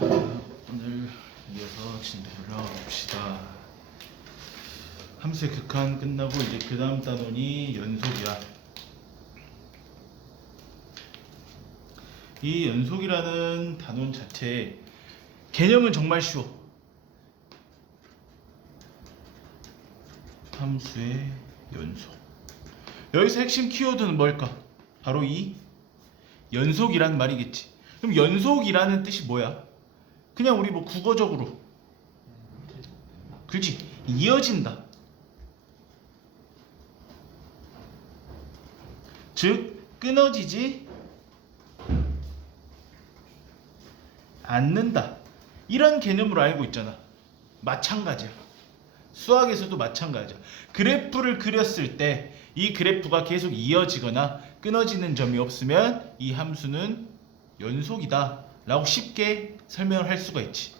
오늘 이어서 진도를 나와봅시다. 함수의 극한 끝나고 이제 그 다음 단원이 연속이야. 이 연속이라는 단원 자체의 개념은 정말 쉬워. 함수의 연속. 여기서 핵심 키워드는 뭘까? 바로 이 연속이란 말이겠지. 그럼 연속이라는 뜻이 뭐야? 그냥 우리 뭐 국어적으로 그렇지, 이어진다. 즉 끊어지지 않는다, 이런 개념으로 알고 있잖아. 마찬가지야. 수학에서도 마찬가지야. 그래프를 그렸을 때 이 그래프가 계속 이어지거나 끊어지는 점이 없으면 이 함수는 연속이다 라고 쉽게 설명을 할 수가 있지.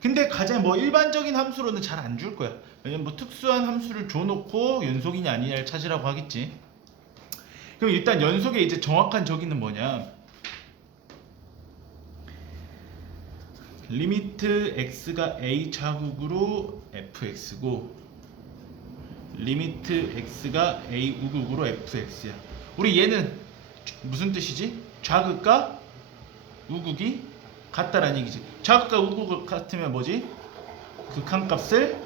근데 가장 뭐 일반적인 함수로는 잘 안 줄 거야. 왜냐면 뭐 특수한 함수를 줘놓고 연속이냐 아니냐를 찾으라고 하겠지. 그럼 일단 연속의 이제 정확한 정의는 뭐냐? 리미트 x가 a 자국으로 fx고 리미트 x가 a 우극으로 fx야. 우리 얘는 무슨 뜻이지? 좌극과 우극이 같다라는 얘기지. 좌극과 우극이 같으면 뭐지? 극한값을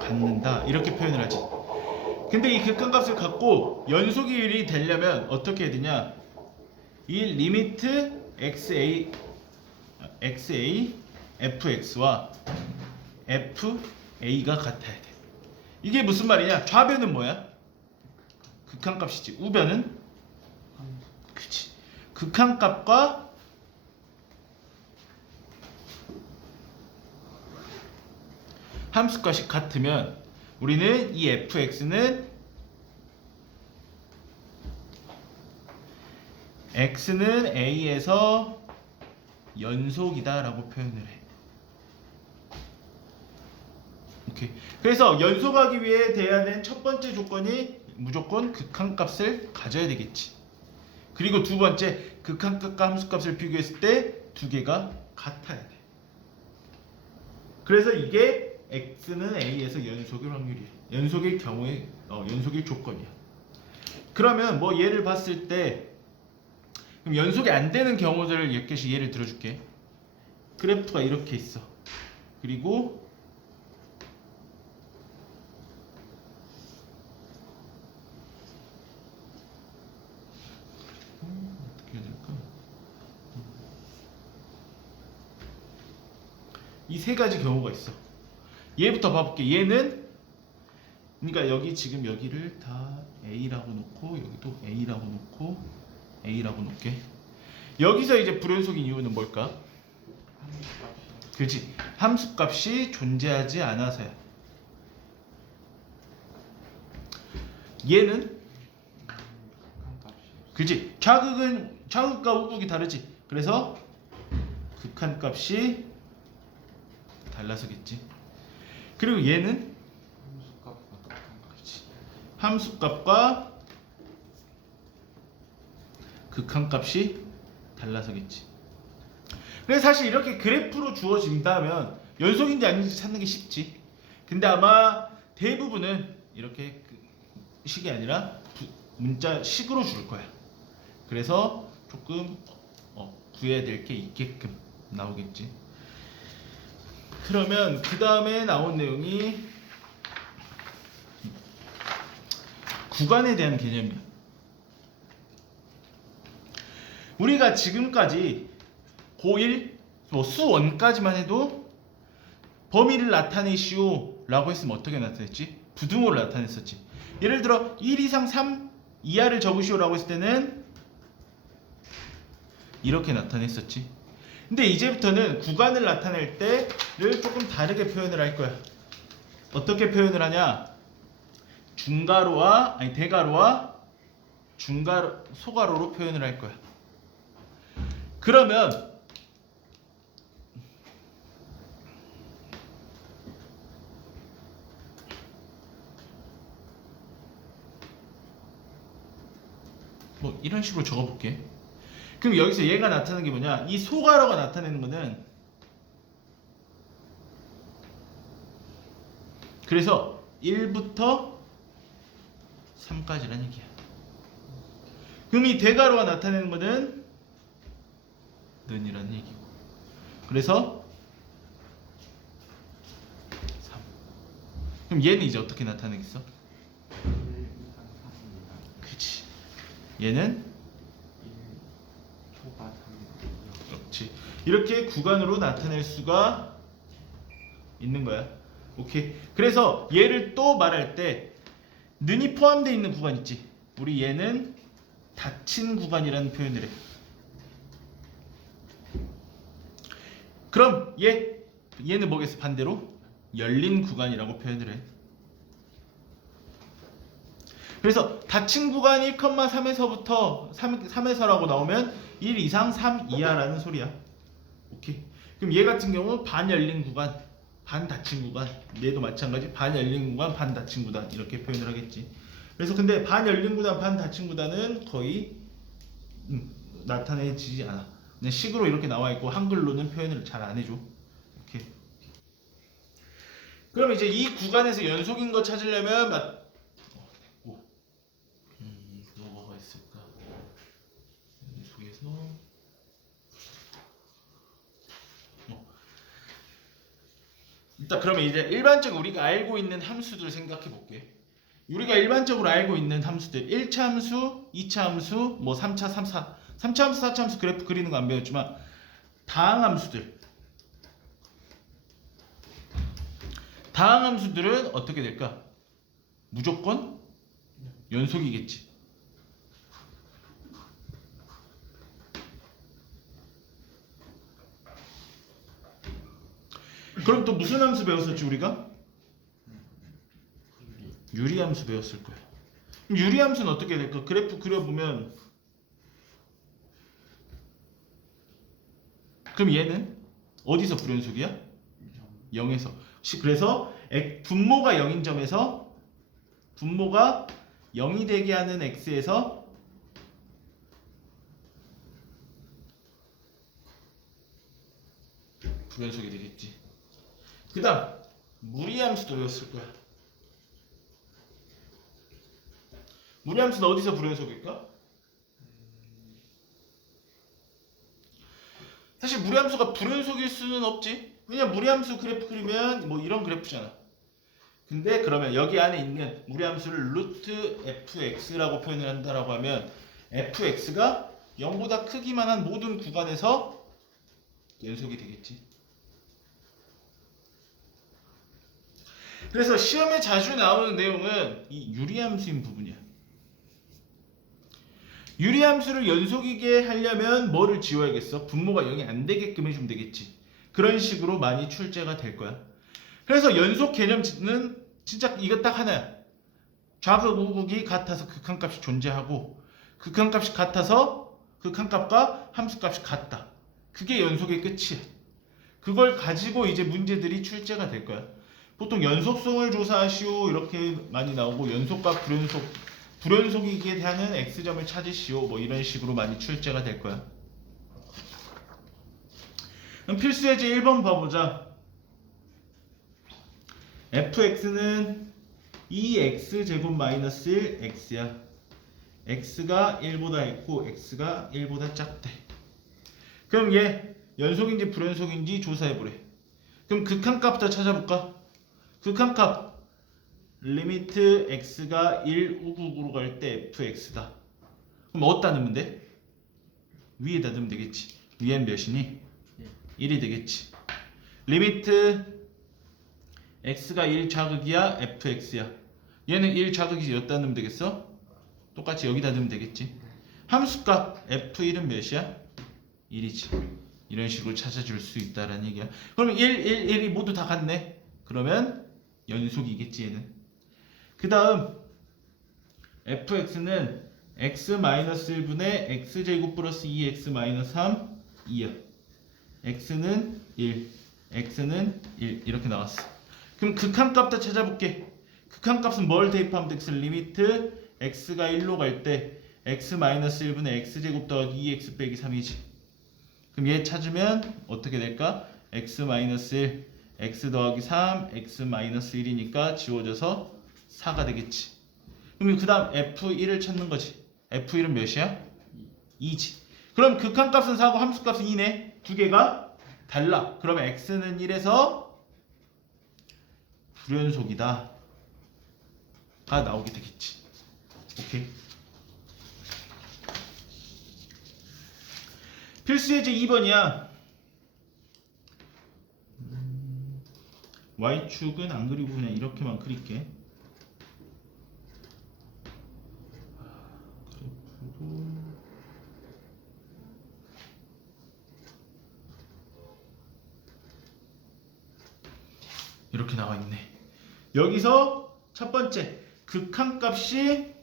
갖는다, 이렇게 표현을 하지. 근데 이 극한값을 갖고 연속이 되려면 어떻게 해야 되냐? 이 리미트 xa fx와 fa가 같아야 돼. 이게 무슨 말이냐? 좌변은 뭐야? 극한값이지. 우변은? 그치. 극한값과 함수값이 같으면 우리는 이 fx는 x는 a에서 연속이다 라고 표현을 해. 오케이. 그래서 연속하기 위해 돼야 되는 첫 번째 조건이 무조건 극한값을 가져야 되겠지. 그리고 두 번째, 극한값과 함수값을 비교했을 때 두 개가 같아야 돼. 그래서 이게 x는 a에서 연속일 확률이야. 연속일 경우에 연속일 조건이야. 그러면 뭐 예를 봤을 때, 그럼 연속이 안 되는 경우들을 몇 개씩 예를 들어줄게. 그래프가 이렇게 있어. 그리고 어떻게 해야 될까? 이 세 가지 경우가 있어. 얘부터 봐볼게. 얘는 그러니까 여기 지금 여기를 다 A라고 놓고 여기도 A라고 놓고 A라고 놓게. 여기서 이제 불연속인 이유는 뭘까? 그렇지. 함수값이 존재하지 않아서야. 얘는 그렇지. 좌극과 우극이 다르지. 그래서 극한값이 달라서겠지. 그리고 얘는 함수값과 극한값이 달라서겠지. 그래서 사실 이렇게 그래프로 주어진다면 연속인지 아닌지 찾는 게 쉽지. 근데 아마 대부분은 이렇게 식이 아니라 문자 식으로 줄 거야. 그래서 조금 구해야 될 게 있게끔 나오겠지. 그러면 그 다음에 나온 내용이 구간에 대한 개념이야. 우리가 지금까지 고1 뭐 수1까지만 해도 범위를 나타내시오 라고 했으면 어떻게 나타냈지? 부등호를 나타냈었지. 예를 들어 1 이상 3 이하를 적으시오 라고 했을 때는 이렇게 나타냈었지. 근데 이제부터는 구간을 나타낼 때를 조금 다르게 표현을 할 거야. 어떻게 표현을 하냐? 대가로와 소가로로 표현을 할 거야. 그러면 뭐 이런 식으로 적어볼게. 그럼 여기서 얘가 나타나는 게 뭐냐? 이 소괄호가 나타내는 거는 그래서 1부터 3까지란 얘기야. 그럼 이 대괄호가 나타내는 거는 는이란 얘기고. 그래서 3. 그럼 얘는 이제 어떻게 나타내겠어? 그치. 얘는 그렇지. 이렇게 구간으로 나타낼 수가 있는 거야. 오케이. 그래서 얘를 또 말할 때 는이 포함되어 있는 구간 있지. 우리 얘는 닫힌 구간이라는 표현을 해. 그럼 얘는 뭐겠어? 반대로 열린 구간이라고 표현을 해. 그래서 닫힌 구간 1,3에서부터 3에서라고 나오면 1 이상 3 이하라는 소리야. 오케이. 그럼 얘 같은 경우는 반 열린 구간, 반 닫힌 구간. 얘도 마찬가지. 반 열린 구간, 반 닫힌 구간 이렇게 표현을 하겠지. 그래서 근데 반 열린 구간, 반 닫힌 구간은 거의 나타내지지 않아. 그냥 식으로 이렇게 나와 있고 한글로는 표현을 잘 안 해줘. 오케이. 그럼 이제 이 구간에서 연속인 거 찾으려면 뭐가 있을까? 연속에서 일단 그러면 이제 일반적으로 우리가 알고 있는 함수들 생각해 볼게. 우리가 일반적으로 알고 있는 함수들 1차 함수, 2차 함수, 뭐 3차, 3차 함수, 4차 함수 그래프 그리는 거 안 배웠지만 다항 함수들은 어떻게 될까? 무조건 연속이겠지. 그럼 또 무슨 함수 배웠었지 우리가? 유리함수 배웠을 거야. 그럼 유리함수는 어떻게 될까? 그래프 그려보면 그럼 얘는 어디서 불연속이야? 0에서. 그래서 분모가 0인 점에서 분모가 0이 되게 하는 x에서 불연속이 되겠지. 그 다음 무리함수도 배웠을 거야. 무리함수는 어디서 불연속일까? 사실 무리함수가 불연속일 수는 없지. 왜냐면 무리함수 그래프 그리면 뭐 이런 그래프잖아. 근데 그러면 여기 안에 있는 무리함수를 루트 fx라고 표현을 한다라고 하면 fx가 0보다 크기만 한 모든 구간에서 연속이 되겠지. 그래서 시험에 자주 나오는 내용은 이 유리함수인 부분이야. 유리함수를 연속이게 하려면 뭐를 지워야겠어? 분모가 0이 안 되게끔 해주면 되겠지. 그런 식으로 많이 출제가 될 거야. 그래서 연속 개념은 진짜 이거 딱 하나야. 좌극 우극이 같아서 극한값이 존재하고 극한값이 같아서 극한값과 함수값이 같다. 그게 연속의 끝이야. 그걸 가지고 이제 문제들이 출제가 될 거야. 보통 연속성을 조사하시오 이렇게 많이 나오고 연속과 불연속이게 하는 x점을 찾으시오 뭐 이런 식으로 많이 출제가 될 거야. 그럼 필수 예제 1번 봐보자. fx는 2x제곱 마이너스 1 x야. x가 1보다 있고 x가 1보다 작대. 그럼 얘 연속인지 불연속인지 조사해보래. 그럼 극한값부터 찾아볼까? 극한값 리미트 x가 1 우극으로 갈 때 fx다. 그럼 어디다 넣으면 돼? 위에다 넣으면 되겠지. 위엔 몇이니? 1이 되겠지. 리미트 x가 1 좌극이야 fx야. 얘는 1 좌극이 여기다 넣으면 되겠어? 똑같이 여기다 넣으면 되겠지. 함수값 f1은 몇이야? 1이지. 이런 식으로 찾아줄 수 있다라는 얘기야. 그럼 1, 1, 1이 모두 다 같네. 그러면 연속이겠지 얘는. 그 다음 fx는 x-1분의 x제곱 플러스 2x-3 2야. x는 1, x는 1 이렇게 나왔어. 그럼 극한값 다 찾아볼게. 극한값은 뭘 대입하면 돼? 리미트 x가 1로 갈 때 x 마이너스 1분의 x제곱 더하기 2x 빼기 3이지. 그럼 얘 찾으면 어떻게 될까? x 마이너스 1, x 더하기 3, x 마이너스 1이니까 지워져서 4가 되겠지. 그럼 그 다음 f1을 찾는 거지. f1은 몇이야? 2지. 그럼 극한값은 4고 함수값은 2네. 두 개가 달라. 그러면 x는 1에서 불연속이다 가 나오게 되겠지. 오케이. 필수 예제 2번이야. y축은 안 그리고 그냥 이렇게만 그릴게. 그래프도 이렇게 나와 있네. 여기서 첫 번째 극한값이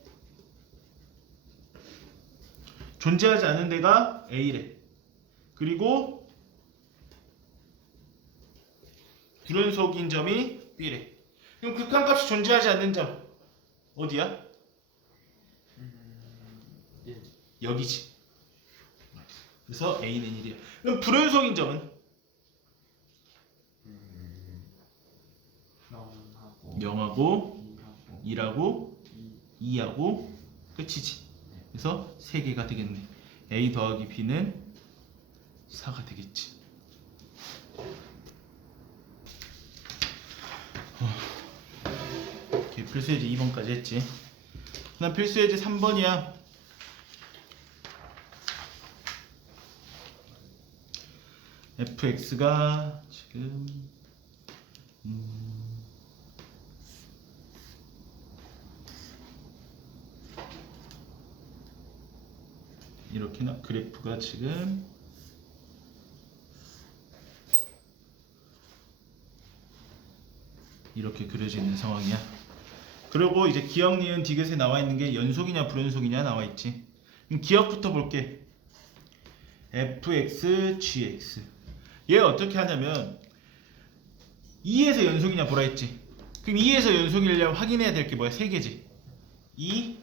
존재하지 않는 데가 A래. 그리고 불연속인 점이 B래. 그럼 극한값이 존재하지 않는 점 어디야? 여기지. 그래서 A는 1이야. 그럼 불연속인 점은 0하고 2하고 2하고 끝이지. 그래서 3개가 되겠네. A 더하기 B는 4가 되겠지. 이렇게 필수예제 2번까지 했지. 그다음 필수예제 3번이야. fx가 지금 이렇게나 그래프가 지금 이렇게 그려져 있는 상황이야. 그리고 이제 기억, 니은, 디귿에 나와 있는 게 연속이냐 불연속이냐 나와 있지. 그럼 기억부터 볼게. fx, gx. 얘 어떻게 하냐면 2에서 연속이냐 보라 했지. 그럼 2에서 연속이려면 확인해야 될 게 뭐야? 3개지. 2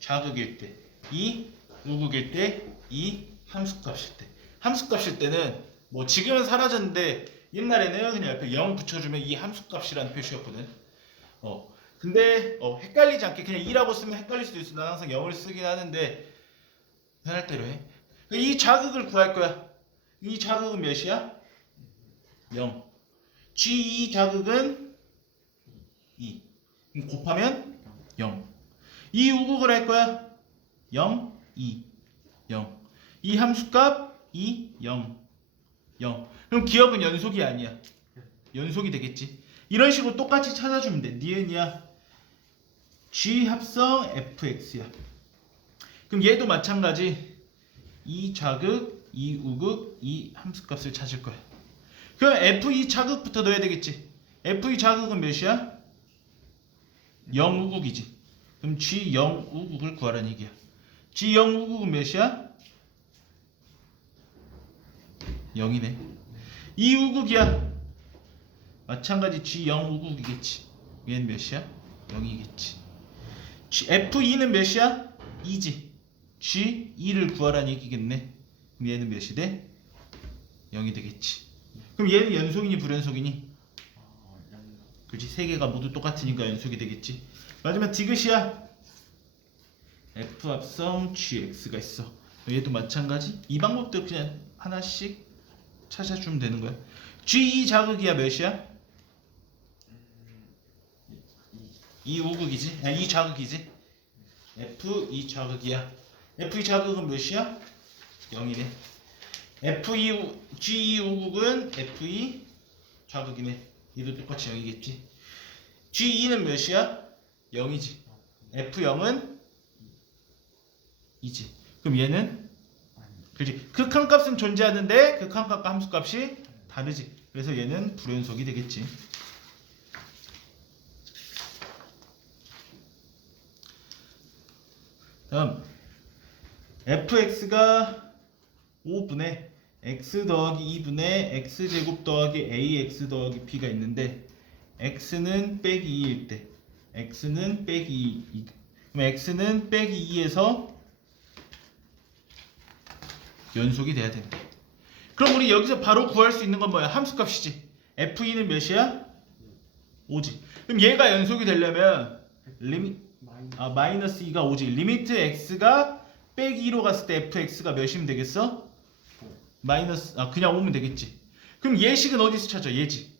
좌극일 때, 2 우극일 때, 2 함수값일 때. 함수값일 때는 뭐 지금은 사라졌는데 옛날에는 그냥 옆에 0 붙여주면 이 함수값이라는 표시였거든. 근데 헷갈리지 않게 그냥 2라고 쓰면 헷갈릴 수도 있어. 난 항상 0을 쓰긴 하는데 편할 대로 해. 이 자극을 구할 거야. 이 자극은 몇이야? 0. G2 자극은 2. 그럼 곱하면 0. 이 우극을 할 거야. 0, 2, 0. 이 함수값 2, 0, 0. 그럼 기억은 연속이 아니야. 연속이 되겠지. 이런 식으로 똑같이 찾아주면 돼. 니은이야. G 합성 fx야. 그럼 얘도 마찬가지. 이 자극, 이 우극, 이 함수값을 찾을 거야. 그럼 f2 자극부터 넣어야 되겠지. f2 자극은 몇이야? 0 우극이지. 그럼 G0 우극을 구하라는 얘기야. G0 우극은 몇이야? 0이네. 2 우극이야. 마찬가지 G0 우극이겠지. 얘는 몇이야? 0이겠지. F2는 몇이야? 2지. G2를 구하라는 얘기겠네. 그럼 얘는 몇이 돼? 0이 되겠지. 그럼 얘는 연속이니 불연속이니? 그렇지. 세 개가 모두 똑같으니까 연속이 되겠지. 마지막 디귿이야. F 합성 GX가 있어. 얘도 마찬가지. 이 방법도 그냥 하나씩 찾아주면 되는 거야. G2 자극이야 몇이야? 2 우극이지? 2 자극이지? F2 자극이야. F2 자극은 몇이야? 0이네. F2 G2 우극은 F2 자극이네. 얘도 똑같이 0이겠지. G2는 몇이야? 0이지. F0은 2지. 그럼 얘는 그렇지. 극한값은 존재하는데 극한값과 함수값이 다르지. 그래서 얘는 불연속이 되겠지. 다음 fx가 5분의 x 더하기 2분의 x제곱 더하기 ax 더하기 b가 있는데 x는 빼기 2일 때 x는 빼기 2. 그럼 x는 빼기 2에서 연속이 돼야 된대. 그럼 우리 여기서 바로 구할 수 있는 건 뭐야? 함수값이지. f2는 몇이야? 5지. 그럼 얘가 연속이 되려면 마이너스 2가 5지. 리미트 x가 빼기 2로 갔을 때 fx가 몇이면 되겠어? 그냥 오면 되겠지. 그럼 얘식은 어디서 찾아? 얘지.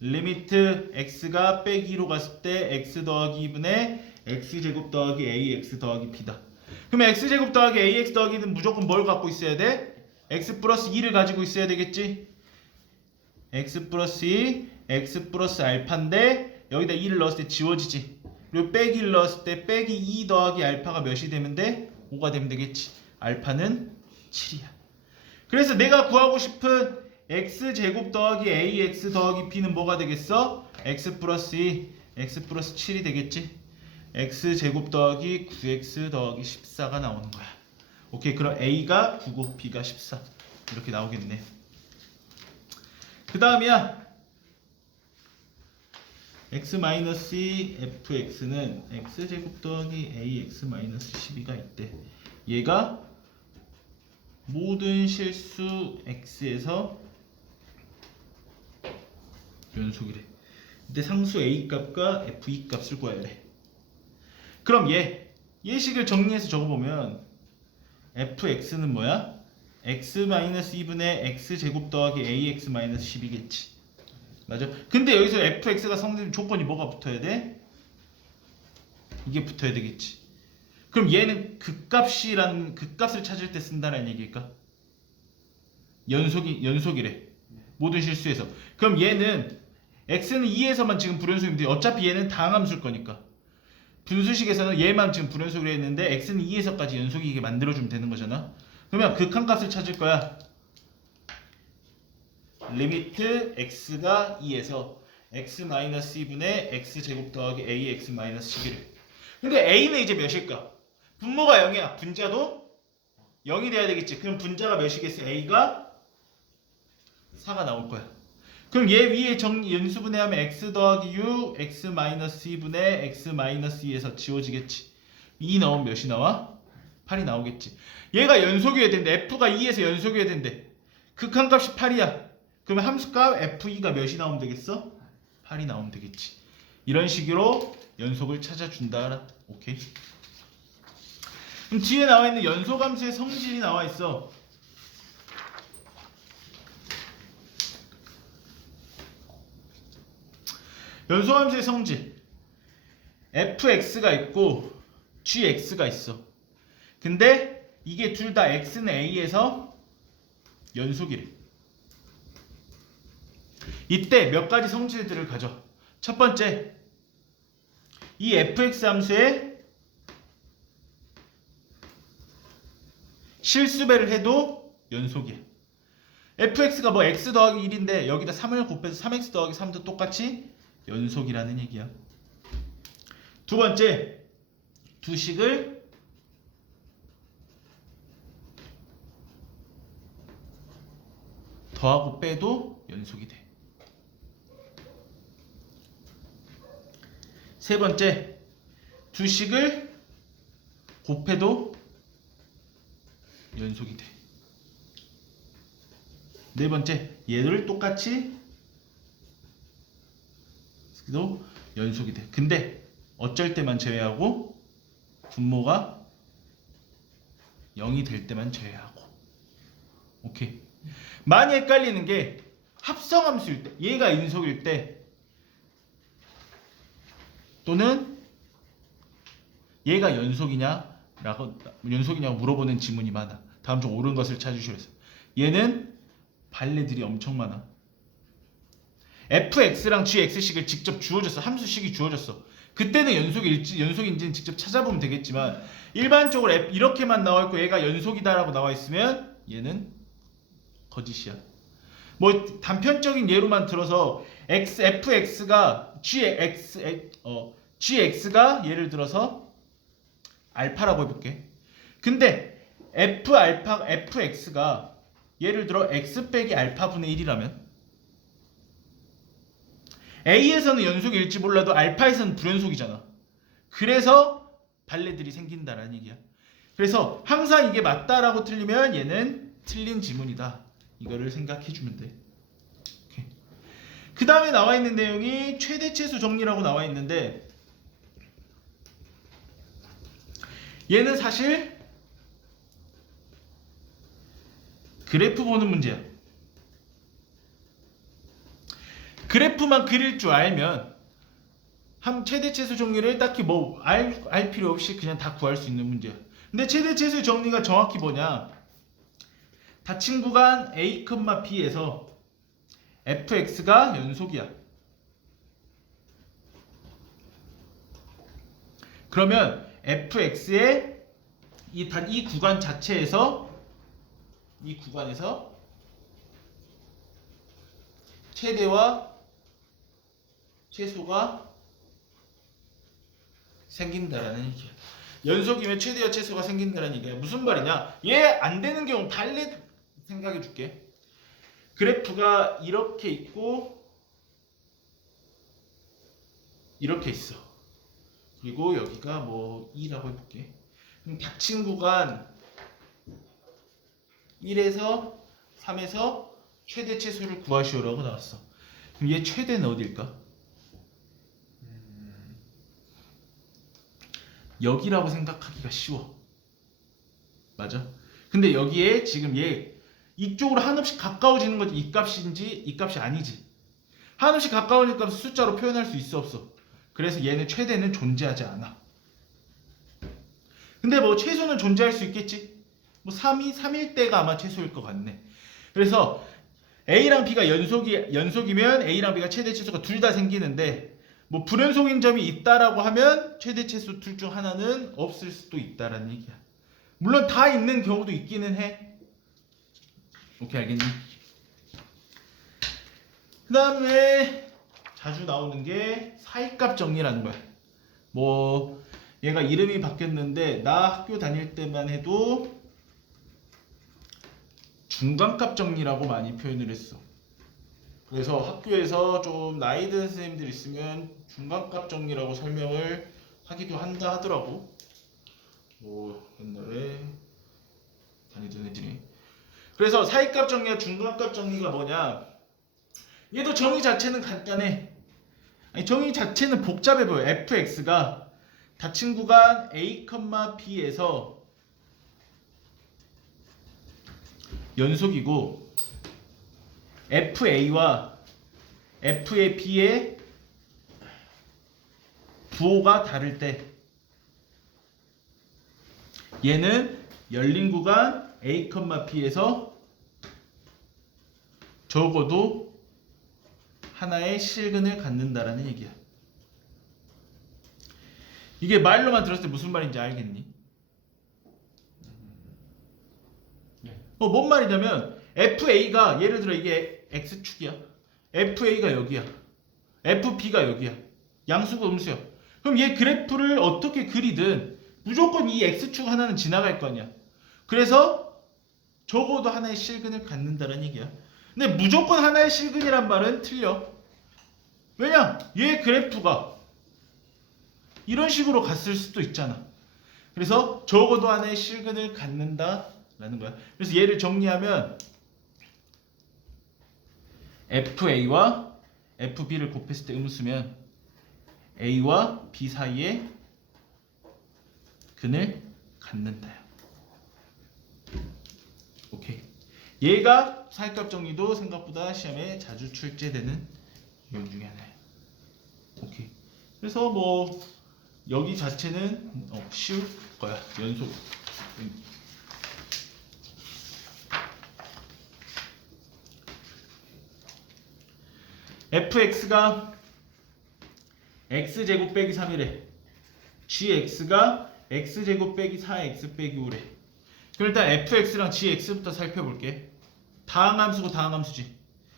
리미트 x가 빼기 2로 갔을 때 x 더하기 2분의 x제곱 더하기 ax 더하기 b다. 그럼 x제곱 더하기 ax 더하기 는 무조건 뭘 갖고 있어야 돼? x 플러스 2를 가지고 있어야 되겠지. x 플러스 2, x 플러스 알파인데 여기다 2를 넣었을 때 지워지지. 그리고 빼기 1을 넣었을 때 빼기 2 더하기 알파가 몇이 되면 돼? 5가 되면 되겠지. 알파는 7이야. 그래서 내가 구하고 싶은 x제곱 더하기 ax 더하기 b는 뭐가 되겠어? x 플러스 2, x 플러스 7이 되겠지. x제곱 더하기 9x 더하기 14가 나오는 거야. 오케이. 그럼 a가 9고 b가 14 이렇게 나오겠네. 그 다음이야 x-2 fx는 x제곱 더하기 ax 12가 있대. 얘가 모든 실수 x에서 연속이래. 이때 상수 a 값과 f2 값을 구해야 돼. 그럼 얘식을 정리해서 적어보면 fx는 뭐야? x-2분의 x제곱 더하기 ax-12겠지. 맞아? 근데 여기서 fx가 성립 조건이 뭐가 붙어야 돼? 이게 붙어야 되겠지. 그럼 얘는 극값을 찾을 때 쓴다는 얘기일까? 연속이래. 모든 실수에서. 그럼 얘는 x는 2에서만 지금 불연속인데 어차피 얘는 다항함수일 거니까. 분수식에서는 얘만 지금 불연속으로 했는데 x는 2에서까지 연속이게 만들어주면 되는 거잖아. 그러면 극한값을 찾을 거야. 리미트 x가 2에서 x-2분의 x제곱 더하기 ax-12를. 근데 a는 이제 몇일까? 분모가 0이야. 분자도 0이 돼야 되겠지. 그럼 분자가 몇이겠어? a가 4가 나올 거야. 그럼 얘 위에 연수분해하면 x 더하기 u x-2분의 x-2에서 지워지겠지. 2 나오면 몇이 나와? 8이 나오겠지. 얘가 연속이어야 된대. f가 2에서 연속이어야 된대. 극한값이 8이야. 그러면 함수값 f2가 몇이 나오면 되겠어? 8이 나오면 되겠지. 이런 식으로 연속을 찾아준다. 오케이. 그럼 뒤에 나와 있는 연속함수의 성질이 나와 있어. 연속함수의 성질. fx가 있고 gx가 있어. 근데 이게 둘 다 x는 a에서 연속이래. 이때 몇 가지 성질들을 가져. 첫 번째, 이 fx 함수에 실수배를 해도 연속이야. fx가 뭐 x 더하기 1인데 여기다 3을 곱해서 3x 더하기 3도 똑같이 연속이라는 얘기야. 두 번째, 두 식을 더하고 빼도 연속이 돼. 세 번째, 두 식을 곱해도 연속이 돼. 네 번째, 얘를 똑같이 도 연속이 돼. 근데 어쩔 때만 제외하고 분모가 0이 될 때만 제외하고. 오케이. 많이 헷갈리는 게 합성함수일 때, 얘가 연속일 때 또는 얘가 연속이냐고 물어보는 지문이 많아. 다음 중 옳은 것을 찾으시오 해서. 얘는 발레들이 엄청 많아. fx랑 gx식을 직접 주어졌어. 함수식이 주어졌어. 그때는 연속인지는 직접 찾아보면 되겠지만 일반적으로 이렇게만 나와 있고 얘가 연속이다라고 나와 있으면 얘는 거짓이야. 뭐 단편적인 예로만 들어서 fx가 gx가 예를 들어서 알파라고 해볼게. 근데 fx가 예를 들어 x 빼기 알파분의 1이라면 A에서는 연속일지 몰라도 알파에서는 불연속이잖아. 그래서 발레들이 생긴다라는 얘기야. 그래서 항상 이게 맞다라고 틀리면 얘는 틀린 지문이다. 이거를 생각해 주면 돼. 그 다음에 나와 있는 내용이 최대치수 정리라고 나와 있는데 얘는 사실 그래프 보는 문제야. 그래프만 그릴 줄 알면 최대치수 정리를 딱히 뭐 알 필요 없이 그냥 다 구할 수 있는 문제야. 근데 최대치수 정리가 정확히 뭐냐? 닫힌 구간 A, B에서 fx가 연속이야. 그러면 fx의 이 구간 자체에서 이 구간에서 최대와 최소가 생긴다라는 얘기야. 연속이면 최대와 최소가 생긴다는 얘기야. 무슨 말이냐? 얘 안 되는 경우 발레 생각해 줄게. 그래프가 이렇게 있고 이렇게 있어. 그리고 여기가 뭐 2라고 해볼게. 그럼 닫힌 구간 1에서 3에서 최대 최소를 구하시오라고 나왔어. 그럼 얘 최대는 어딜까? 여기라고 생각하기가 쉬워. 맞아? 근데 여기에 지금 얘 이쪽으로 한없이 가까워지는 거지 이 값인지 이 값이 아니지. 한없이 가까워지니까 숫자로 표현할 수 있어 없어? 그래서 얘는 최대는 존재하지 않아. 근데 뭐 최소는 존재할 수 있겠지? 뭐 3일 때가 아마 최소일 것 같네. 그래서 A랑 B가 연속이면 A랑 B가 최대 최소가 둘 다 생기는데 뭐 불연속인 점이 있다라고 하면 최대 최소 둘 중 하나는 없을 수도 있다라는 얘기야. 물론 다 있는 경우도 있기는 해. 오케이, 알겠니? 그 다음에 자주 나오는 게 사이값 정리라는 거야. 뭐 얘가 이름이 바뀌었는데 나 학교 다닐 때만 해도 중간값 정리라고 많이 표현을 했어. 그래서 학교에서 좀 나이 든 선생님들 있으면 중간값 정리라고 설명을 하기도 한다 하더라고. 뭐 옛날에 다니던 애들이. 그래서 사이값 정리와 중간값 정리가 뭐냐? 얘도 정의 자체는 간단해. 아니, 정의 자체는 복잡해 보여. fx가 닫힌 구간 A, B에서 연속이고 FA와 F의 B의 부호가 다를 때 얘는 열린 구간 A, B에서 적어도 하나의 실근을 갖는다라는 얘기야. 이게 말로만 들었을 때 무슨 말인지 알겠니? 뭔 말이냐면 FA가 예를 들어 이게 X축이야. FA가 여기야. FB가 여기야. 양수가 음수야. 그럼 얘 그래프를 어떻게 그리든 무조건 이 X축 하나는 지나갈 거 아니야. 그래서 적어도 하나의 실근을 갖는다는 얘기야. 근데 무조건 하나의 실근이란 말은 틀려. 왜냐? 얘 그래프가 이런 식으로 갔을 수도 있잖아. 그래서 적어도 하나의 실근을 갖는다라는 거야. 그래서 얘를 정리하면 FA와 FB를 곱했을 때 음수면 A와 B 사이에 근을 갖는다요. 오케이. 얘가 사이값 정리도 생각보다 시험에 자주 출제되는 내용 중에 하나예요. 오케이. 그래서 뭐 여기 자체는 쉬울 거야. 연속. fx가 x제곱 빼기 3이래. gx가 x제곱 빼기 4x 빼기 5래. 그럼 일단 fx랑 gx부터 살펴볼게. 다항함수고 다항함수지.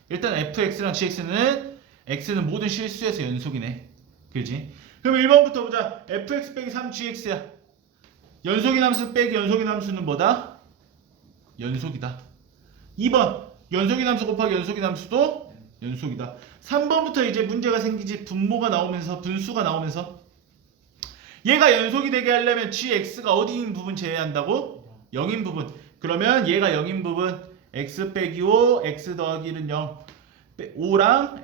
일단 fx랑 gx는 x는 모든 실수에서 연속이네. 그렇지? 그럼 1번부터 보자. fx 빼기 3gx야. 연속인 함수 빼기 연속인 함수는 뭐다? 연속이다. 2번 연속인 함수 곱하기 연속인 함수도 연속이다. 3번부터 이제 문제가 생기지. 분모가 나오면서 분수가 나오면서 얘가 연속이 되게 하려면 gx가 어디 있는 부분 제외한다고? 0인 부분. 그러면 얘가 0인 부분 x 빼기 5, x 더하기 1은 0. 5랑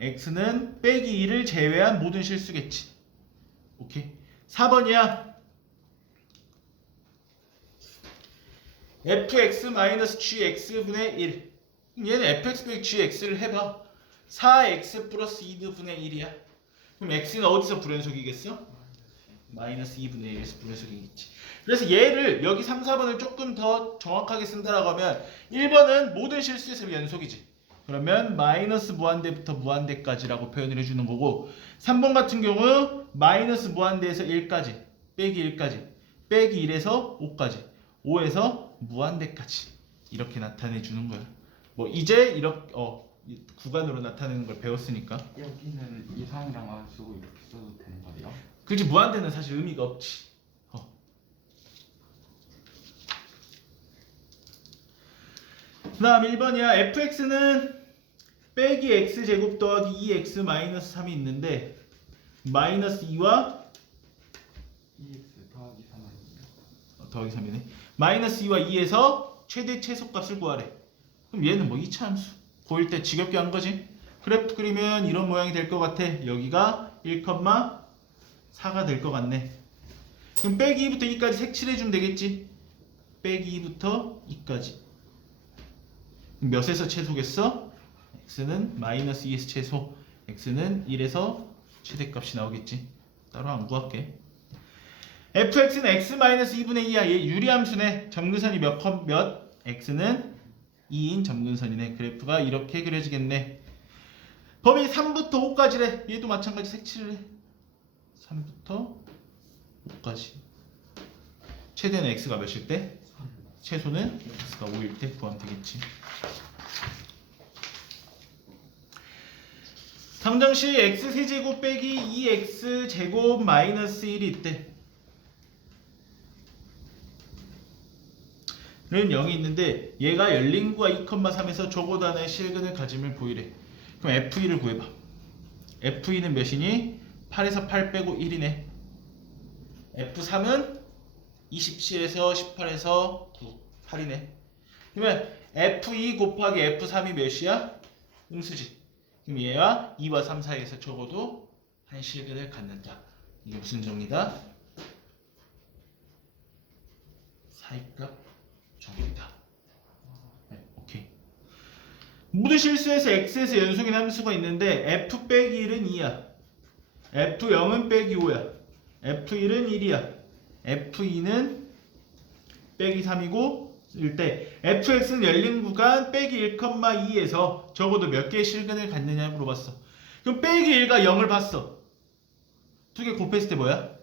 x는 빼기 2를 제외한 모든 실수겠지. 오케이. 4번이야. fx-gx분의 1. 얘는 fx 빼기 gx를 해봐. 4x 플러스 2분의 1이야. 그럼 x는 어디서 불연속이겠어? 마이너스 2분의 1에서 불연속이겠지. 그래서 얘를 여기 3, 4번을 조금 더 정확하게 쓴다라고 하면 1번은 모든 실수에서 연속이지. 그러면 마이너스 무한대부터 무한대까지라고 표현을 해주는 거고 3번 같은 경우 마이너스 무한대에서 1까지 빼기 1까지 빼기 1에서 5까지 5에서 무한대까지 이렇게 나타내 주는 거야. 뭐 이제 이렇게 구간으로 나타내는 걸 배웠으니까. 여기는 이상이랑 안 쓰고 이렇게 써도 되는 거예요? 그렇지 무한대는 사실 의미가 없지. 그 다음 1번이야. fx는 빼기 x제곱 더하기 2x 마이너스 3이 있는데 마이너스 2와 2x 더하기 3은 더하기 3이네. 마이너스 2와 2에서 최대 최소값을 구하래. 그럼 얘는 뭐 2차 함수. 고1 때 지겹게 한 거지. 그래프 그리면 이런 모양이 될 것 같아. 여기가 1,4가 될 것 같네. 그럼 빼기 2부터 2까지 색칠해주면 되겠지. 빼기 2부터 2까지. 몇에서 최소겠어? x는 마이너스 2에서 최소. x는 1에서 최대값이 나오겠지. 따로 안 구할게. fx는 x-2분의 2야. 얘 유리함수네. 점근선이 몇? x는 2인 점근선이네. 그래프가 이렇게 그려지겠네. 범위 3부터 5까지래. 얘도 마찬가지 색칠을 해. 3부터 5까지. 최대는 x가 몇일 때? 최소는 x가 5일 때 구하면 되겠지. 당정시 x세제곱 빼기 2x제곱 마이너스 1이 있대. 는 0이 있는데 얘가 열린 구가 2,3에서 저보다는 실근을 가짐을 보이래. 그럼 F2를 구해봐. F2는 몇이니? 8에서 8 빼고 1이네. F3은 27에서 18에서 9, 8이네. 그러면 F2 곱하기 F3이 몇이야? 음수지. 그럼 얘와 2와 3 사이에서 적어도 한 실근을 갖는다. 이게 무슨 정리다? 사이값 정리다. 네, 오케이. 모든 실수에서 x에서 연속인 함수가 있는데 f 빼기 1은 2야. f0은 빼기 5야. f1은 1이야. f2는 빼기 3이고 일 때 fx는 열린 구간 빼기 1,2에서 적어도 몇 개의 실근을 갖느냐 물어봤어. 그럼 빼기 1과 0을 봤어. 두 개 곱했을 때 뭐야?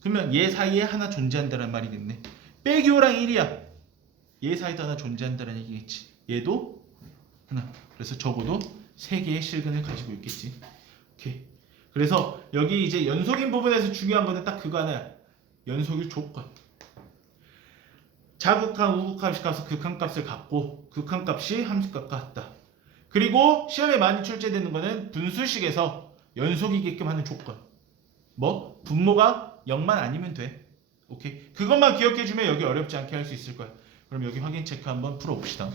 그러면 얘 사이에 하나 존재한다는 말이겠네. 빼기 5랑 1이야. 얘 사이도 하나 존재한다는 얘기겠지. 얘도 하나. 그래서 적어도 3개의 실근을 가지고 있겠지. 오케이. 그래서 여기 이제 연속인 부분에서 중요한 거는 딱 그거 하나야. 연속일 조건. 자극한 우극값이 가서 극한값을 갖고 극한값이 함수값과 같다. 그리고 시험에 많이 출제되는 거는 분수식에서 연속이게끔 하는 조건. 뭐? 분모가 0만 아니면 돼. 오케이. 그것만 기억해주면 여기 어렵지 않게 할 수 있을 거야. 그럼 여기 확인 체크 한번 풀어봅시다.